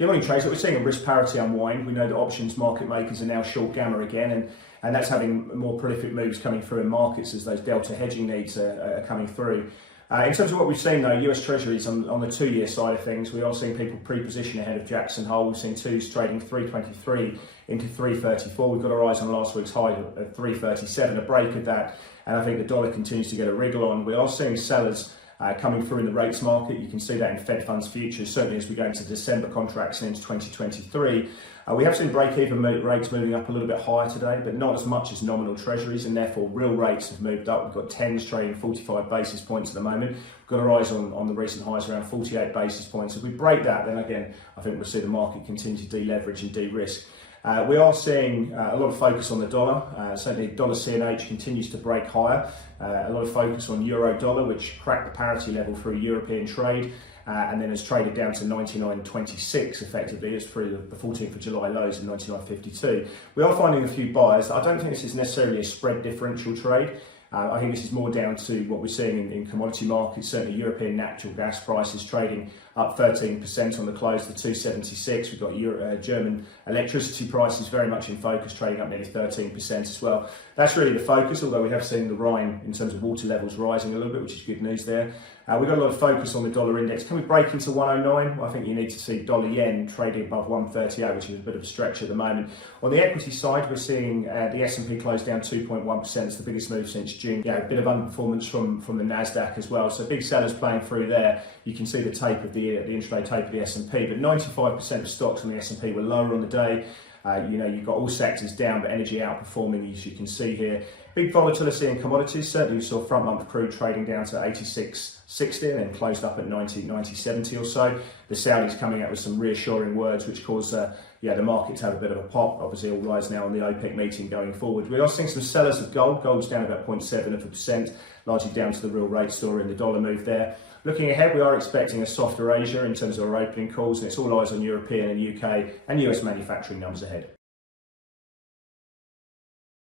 Yeah, morning, Trace. We're seeing a risk parity unwind. We know that options market makers are now short gamma again, and that's having more prolific moves coming through in markets as those delta hedging needs are coming through. In terms of what we've seen though, US Treasuries on the 2-year side of things, we are seeing people pre-position ahead of Jackson Hole. We've seen twos trading 323 into 334. We've got our eyes on last week's high at 337, a break of that, and I think the dollar continues to get a wriggle on. We are seeing sellers coming through in the rates market. You can see that in Fed funds futures, certainly as we go into December contracts and into 2023. We have seen break-even rates moving up a little bit higher today, but not as much as nominal treasuries, and therefore real rates have moved up. We've got 10s trading 45 basis points at the moment. We've got our eyes on the recent highs around 48 basis points. If we break that, then again, I think we'll see the market continue to deleverage and de-risk. We are seeing a lot of focus on the dollar. Certainly dollar CNH continues to break higher. A lot of focus on euro dollar, which cracked the parity level through European trade and then has traded down to 99.26 effectively. It's through the 14th of July lows at 99.52. We are finding a few buyers. I don't think this is necessarily a spread differential trade. I think this is more down to what we're seeing in commodity markets. Certainly European natural gas prices trading up 13% on the close to 276. We've got German electricity prices very much in focus, trading up nearly 13% as well. That's really the focus, although we have seen the Rhine in terms of water levels rising a little bit, which is good news there. We've got a lot of focus on the dollar index. Can we break into 109? Well, I think you need to see dollar yen trading above 138, which is a bit of a stretch at the moment. On the equity side, we're seeing the S&P close down 2.1%. It's the biggest move since June. Yeah, a bit of underperformance from the NASDAQ as well. So big sellers playing through there. You can see the tape of the intraday tape of the S&P, but 95% of stocks on the S&P were lower on the day. You've got all sectors down, but energy outperforming, as you can see here. Big volatility in commodities. Certainly we saw front month crude trading down to 86.60 and then closed up at 90.70 or so. The Saudis coming out with some reassuring words, which caused the market to have a bit of a pop. Obviously all eyes now on the OPEC meeting going forward. We are seeing some sellers of gold. Gold's down about 0.7%, largely down to the real rate story and the dollar move there. Looking ahead, we are expecting a softer Asia in terms of our opening calls, and it's all eyes on European and UK and US manufacturing numbers ahead.